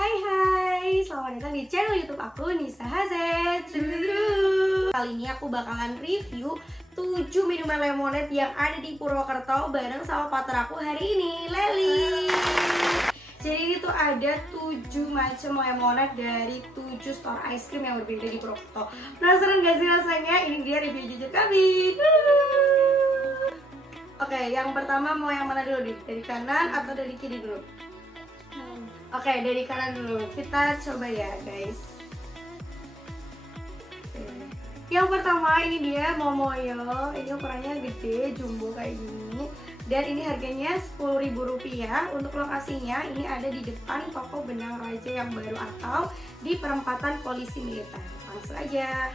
Hai, selamat datang di channel YouTube aku, Nisa Hazet. Kali ini aku bakalan review 7 minuman lemonade yang ada di Purwokerto bareng sama partner aku hari ini, Leli. Jadi ini tuh ada 7 macam lemonade dari 7 store ice cream yang berbeda di Purwokerto. Penasaran gak sih rasanya? Ini dia review jujur kami. Oke, yang pertama mau yang mana dulu nih? Dari kanan atau dari kiri dulu? Oke, dari kanan dulu. Kita coba ya, guys. Yang pertama ini dia Momoyo. Ini ukurannya gede, jumbo kayak gini. Dan ini harganya Rp10.000. Untuk lokasinya ini ada di depan toko Benang Raja yang baru atau di perempatan Polisi Militer. Langsung aja.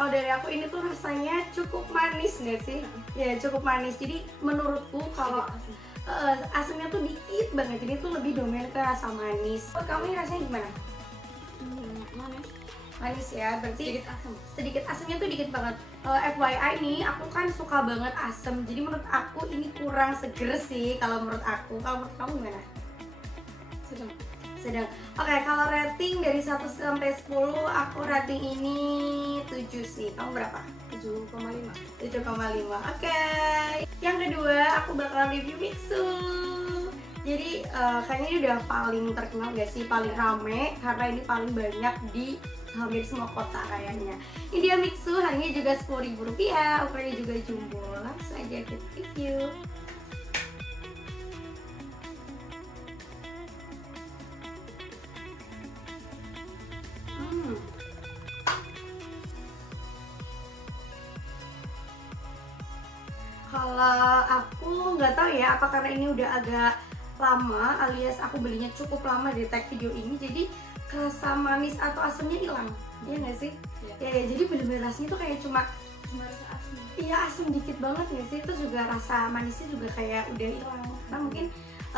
Oh, dari aku ini tuh rasanya cukup manis nggak sih? Ya cukup manis. Jadi menurutku kalau asamnya tuh dikit banget, jadi tuh lebih dominan ke rasa manis. Oh, kamu ini rasanya gimana? Manis. Manis ya, berarti Sedikit asam. Sedikit asamnya tuh dikit banget. FYI nih, aku kan suka banget asam. Jadi menurut aku ini kurang seger sih kalau menurut aku. Kalau menurut kamu gimana? Sedang. Oke, kalau rating dari 1 sampai 10, aku rating ini 7 sih. Kamu berapa? 7,5. 7,5. Oke. Yang kedua, aku bakal review Mixu. Jadi kayaknya ini udah paling terkenal gak sih? Paling rame karena ini paling banyak di hampir semua kota kayaknya. Ini dia Mixu, harganya juga Rp10.000, ukurannya juga jumbo. Langsung aja kita review. Kalau aku nggak tahu ya, apa karena ini udah agak lama alias aku belinya cukup lama di tag video ini, jadi rasa manis atau asamnya hilang, iya nggak sih? Ya, jadi bener-bener rasanya tuh kayak cuma Rasa asam. iya, asam dikit banget nggak sih? Terus juga rasa manisnya juga kayak udah hilang. Karena mungkin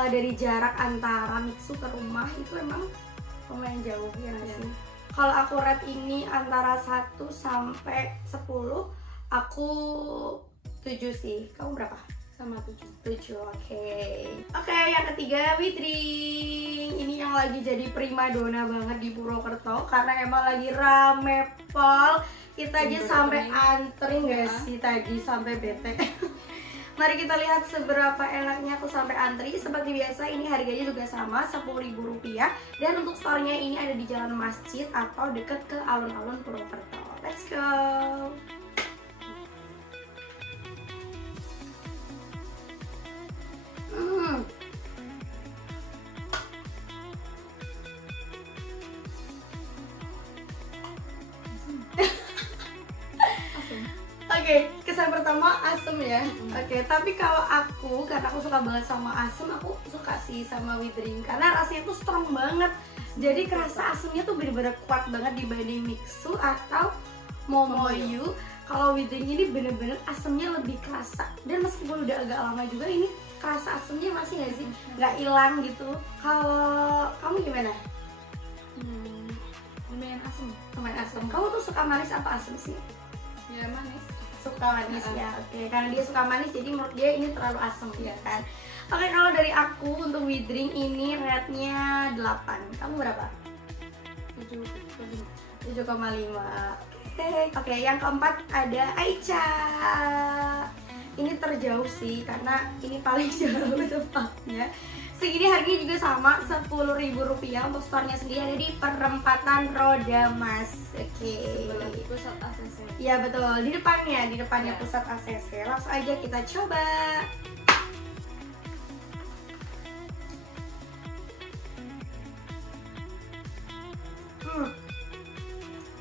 dari jarak antara Mixu ke rumah itu emang lumayan jauh ya nggak sih? Kalau aku rate ini antara 1 sampai 10, aku 7 sih. Kamu berapa? Sama 7. 7, oke. Oke, yang ketiga Widring. Ini yang lagi jadi primadona banget di Purwokerto karena emang lagi rame pol. Kita aja sampai antri nggak sih tadi, sampai bete. Mari kita lihat seberapa enaknya aku sampai antri. Seperti biasa ini harganya juga sama, Rp10.000. Dan untuk store-nya ini ada di Jalan Masjid atau deket ke alun-alun Purwokerto. Let's go. Oke, kesan pertama asem ya. Oke, tapi kalau aku, karena aku suka banget sama asem, aku suka sih sama Widring karena rasanya tuh strong banget. Jadi kerasa asemnya tuh bener-bener kuat banget dibanding Mixu atau Momoyo. Kalau Widring ini bener-bener asemnya lebih kerasa. Dan meskipun udah agak lama juga, ini kerasa asemnya masih nggak sih? Nggak hilang gitu. Kalau kamu gimana? Lumayan asam. Lumayan asem. Kamu tuh suka manis apa asem sih? Ya manis. Suka manis ya, oke. Karena dia suka manis, jadi menurut dia ini terlalu asam ya kan. Oke, kalau dari aku untuk Widring ini rate-nya 8. Kamu berapa? 7,5. Oke, yang keempat ada Aicha. Ini terjauh sih karena ini paling jauh tempatnya. Segini harganya juga sama, Rp10.000. Untuk store-nya sendiri ada di perempatan Roda Mas. Oke. Pusat ACC. Iya betul, di depannya pusat ACC. Langsung aja kita coba.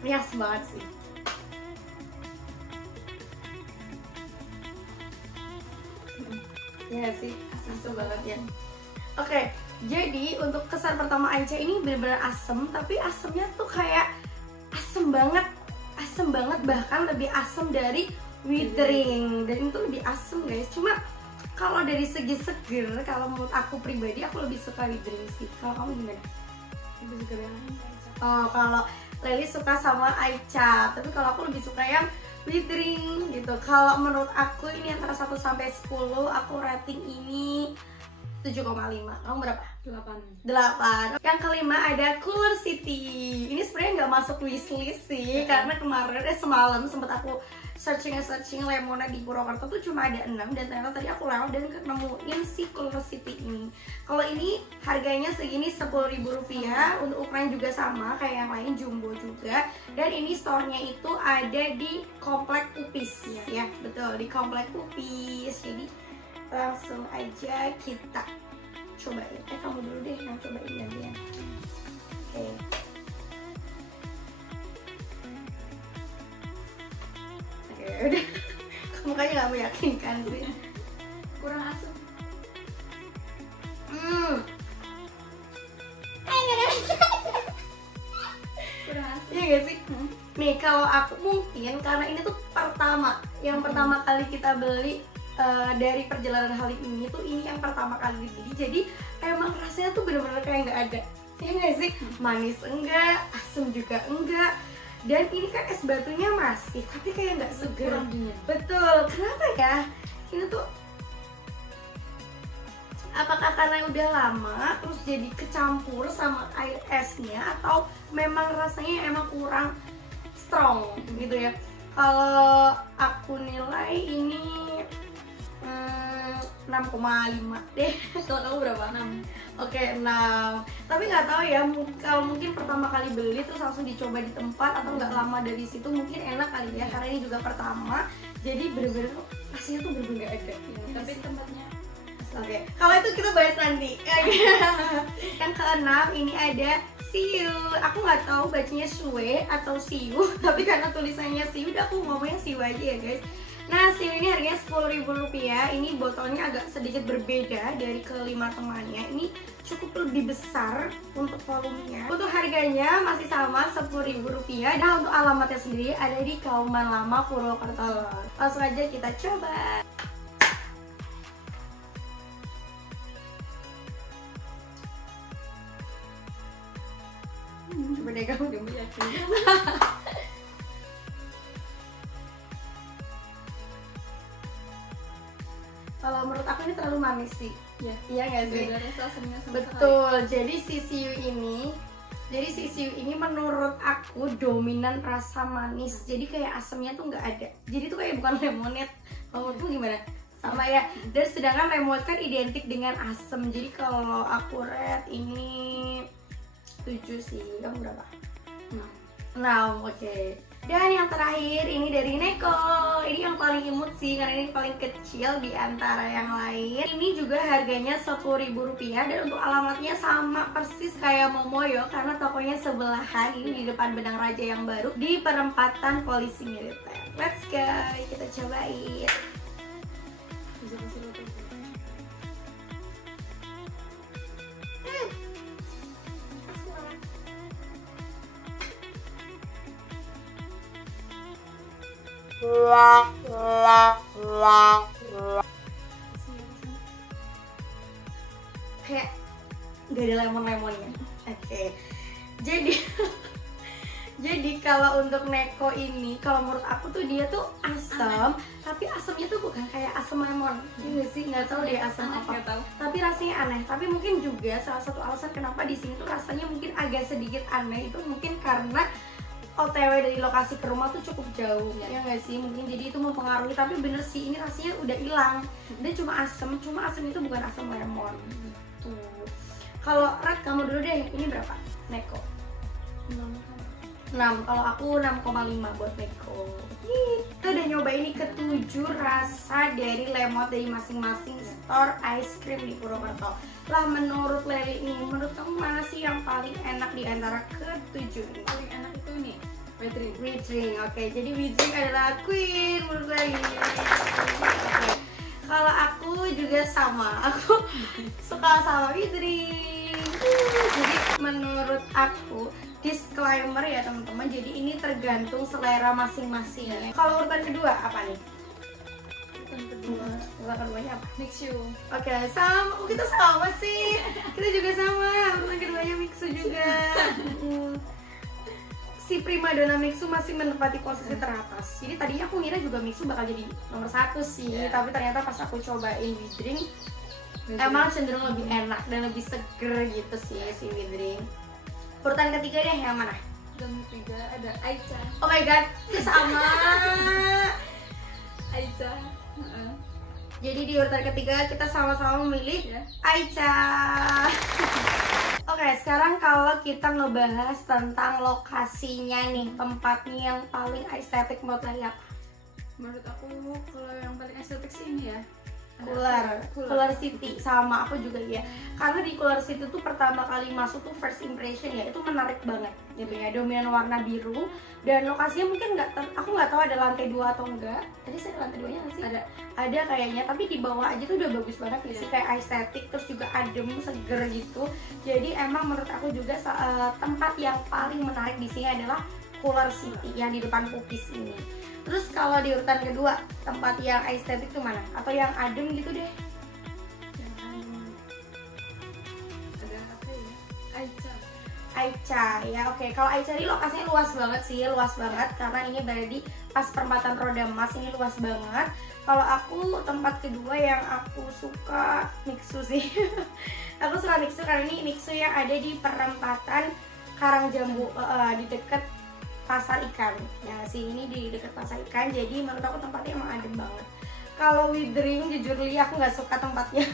Nias banget sih. Iya sih, asam banget ya. Oke, jadi untuk kesan pertama Aicha ini benar-benar asem, tapi asemnya tuh kayak asem banget, bahkan lebih asem dari Widring. Dan itu lebih asem guys. Cuma kalau dari segi seger, kalau menurut aku pribadi aku lebih suka Widring sih. Kalau kamu gimana? Lebih segar yang Oh, kalau Leli suka sama eye cat, tapi kalau aku lebih suka yang withering gitu. Kalau menurut aku ini antara 1 sampai 10, aku rating ini 7,5. Kamu berapa? 8. Yang kelima ada Cooler City. Ini sebenarnya nggak masuk wishlist sih, karena kemarin semalam sempat aku searching lemonade di Purwokerto tuh cuma ada 6, dan ternyata tadi aku lewat dan nemuin si Cooler City ini. Kalau ini harganya segini 10.000 rupiah, untuk ukuran juga sama kayak yang lain, jumbo juga. Dan ini store-nya itu ada di Komplek Pupis ya, betul, di Komplek Pupis. Jadi langsung aja kita cobain. Kamu dulu deh yang cobain gantian. Oke. Udah. Kamu kayaknya gak meyakinkan sih. Kurang asam. Kurang asam. Iya gak sih? Nih kalau aku mungkin karena ini tuh yang pertama kali kita beli dari perjalanan Halim ini tuh, ini yang pertama kali dibeli, jadi emang rasanya tuh bener-bener kayak nggak ada. Iya nggak sih? Manis enggak, asam juga enggak, dan ini kan es batunya masih, tapi kayak nggak seger. Betul. Kenapa ya? Ini tuh apakah karena udah lama terus jadi kecampur sama air esnya, atau memang rasanya emang kurang strong gitu ya? Kalau aku nilai ini 6,5 deh. Kalau kamu berapa? 6. Oke, 6. Tapi nggak tahu ya, kalau mungkin pertama kali beli terus langsung dicoba di tempat, atau nggak lama dari situ mungkin enak kali ya, karena ini juga pertama. Jadi bener-bener rasanya tuh bener-bener nggak ada. Tapi tempatnya. Oke, kalau itu kita bahas nanti. Yang keenam ini ada Siu. Aku nggak tahu bacanya Sue atau Siu, tapi karena tulisannya Siu, udah aku ngomongnya Siu aja ya guys. Nah, Siu ini harganya 10.000 rupiah. Ini botolnya agak sedikit berbeda dari kelima temannya. Ini cukup lebih besar untuk volumenya. Untuk harganya masih sama 10.000 rupiah. Nah, untuk alamatnya sendiri ada di Kauman Lama, Purwokerto. Langsung aja kita coba. Coba deh kamu udah yakin. Kalau menurut aku ini terlalu manis sih. Iya nggak sih? Betul. Jadi si Siu ini menurut aku dominan rasa manis. Jadi kayak asamnya tuh nggak ada. Jadi tuh kayak bukan lemonade. Kalau menurutmu gimana? Sama ya. Dan sedangkan lemonade kan identik dengan asam. Jadi kalau aku rate ini 7 sih. Kamu berapa? 6. Oke. Dan yang terakhir ini dari Neko. Ini yang paling imut sih, karena ini paling kecil di antara yang lain. Ini juga harganya 10.000 rupiah, dan untuk alamatnya sama persis kayak Momoyo, karena tokonya sebelahan. Ini di depan Benang Raja yang baru di perempatan Polisi Militer. Let's go, kita cobain. Kayak gak ada lemon-lemonnya. Oke. Jadi kalau untuk Neko ini, kalau menurut aku tuh dia tuh asam, tapi asamnya tuh bukan kayak asam lemon. Iya sih, nggak tahu deh asam apa. Tapi rasanya aneh. Tapi mungkin juga salah satu alasan kenapa di sini tuh rasanya mungkin agak sedikit aneh itu mungkin karena OTW dari lokasi ke rumah tuh cukup jauh, ya nggak sih? Mungkin jadi itu mempengaruhi, tapi bener sih ini rasanya udah hilang. Dia cuma asam itu bukan asam lemon gitu. Kalau Red, kamu dulu deh, ini berapa? Neko? 6. Kalau aku 6,5 buat Neko. Kita udah nyoba ini ke-7 rasa dari lemon dari masing-masing store ice cream di Purwokerto. Lah menurut Leli nih, menurut kamu mana sih yang paling enak di antara ke-7 ini? Paling enak itu nih, Withering. Oke, jadi Withering adalah queen menurut Leli. Oke. Kalau aku juga sama, aku suka sama Withering. Jadi menurut aku, disclaimer ya teman-teman, jadi ini tergantung selera masing-masing. Kalau urutan kedua apa nih? Urutan keduanya apa? Mixu. Oke, sama. Oh, kita sama sih. Kita juga sama. Urutan keduanya Mixu juga. si primadona Mixu masih menempati posisi teratas. Jadi tadinya aku ngira juga Mixu bakal jadi nomor 1 sih, tapi ternyata pas aku cobain Withering emang cenderung lebih enak dan lebih seger gitu sih si Withering. Urutan ketiga deh yang mana? Dan ketiga ada Aicha. Oh my god, sama. Aicha. Jadi di urutan ketiga kita sama-sama memilih Aicha. Oke, sekarang kalau kita ngebahas tentang lokasinya nih, tempatnya yang paling estetik menurut Lali apa? Menurut aku kalau yang paling estetik sih ini ya. Cooler City, sama aku juga ya. Karena di Cooler City tuh pertama kali masuk tuh first impression ya, itu menarik banget gitu ya. Dominan warna biru dan lokasinya mungkin aku nggak tahu ada lantai 2 atau enggak. Tadi saya lantai 2-nya nggak sih? Ada kayaknya, tapi di bawah aja tuh udah bagus banget ya sih, kayak estetik, terus juga adem, seger gitu. Jadi emang menurut aku juga tempat yang paling menarik di sini adalah Cooler City yang di depan Pukis ini. Terus kalau di urutan kedua, tempat yang estetik tuh mana? Atau yang adem gitu deh? Yang adem. Ada apa ya? Aicha ya, oke. Kalau Aicha ini lokasinya luas banget sih, luas banget karena ini berada di pas perempatan Roda Emas, ini luas banget. Kalau aku tempat kedua yang aku suka Mixu sih. Aku suka Mixu karena ini Mixu yang ada di perempatan Karangjambu, di dekat Pasar Ikan ya sih, ini di dekat Pasar Ikan, jadi menurut aku tempatnya emang adem banget. Kalau Withering jujur Li aku nggak suka tempatnya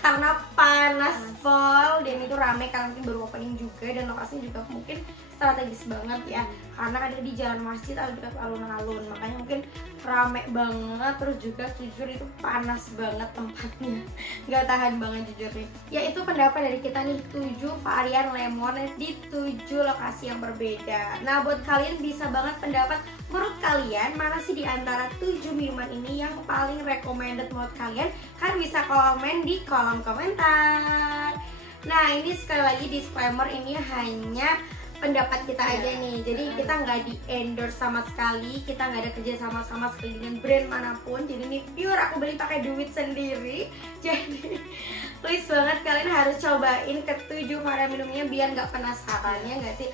karena panas pol dan itu rame karena mungkin baru opening juga dan lokasinya juga mungkin strategis banget ya karena ada di jalan masjid atau dekat alun-alun, makanya mungkin rame banget. Terus juga jujur itu panas banget tempatnya, nggak tahan banget jujur nih. Ya itu pendapat dari kita nih, 7 varian lemonade di 7 lokasi yang berbeda. Nah buat kalian bisa banget pendapat menurut kalian mana sih di antara 7 minuman ini yang paling recommended menurut kalian, kan bisa komen di kolom komentar. Nah ini sekali lagi disclaimer, ini hanya pendapat kita aja nih, jadi kita nggak di endorse sama sekali, kita nggak ada kerja sama sekali dengan brand manapun. Jadi ini pure aku beli pakai duit sendiri. Jadi please banget kalian harus cobain ke-7 varian minumnya biar nggak penasaran ya nggak sih?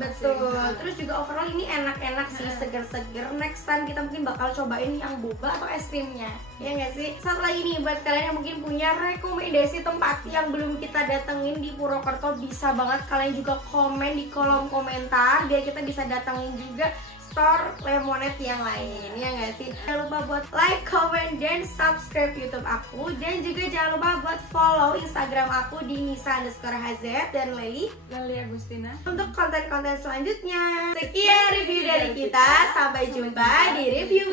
Betul. Terus juga overall ini enak-enak sih, seger-seger. Next time kita mungkin bakal cobain yang boba atau es krimnya, ya nggak sih? Satu lagi nih buat kalian yang mungkin punya rekomendasi tempat yang belum kita datengin di Purwokerto, bisa banget kalian juga komen di kolom komentar biar kita bisa datengin juga store lemonade yang lain, ya nggak sih? Jangan lupa buat like, comment, dan subscribe YouTube aku, dan juga jangan lupa buat follow Instagram aku di Nisa_HZ dan Lali Agustina untuk konten-konten selanjutnya. Sekian review dari kita, sampai jumpa di review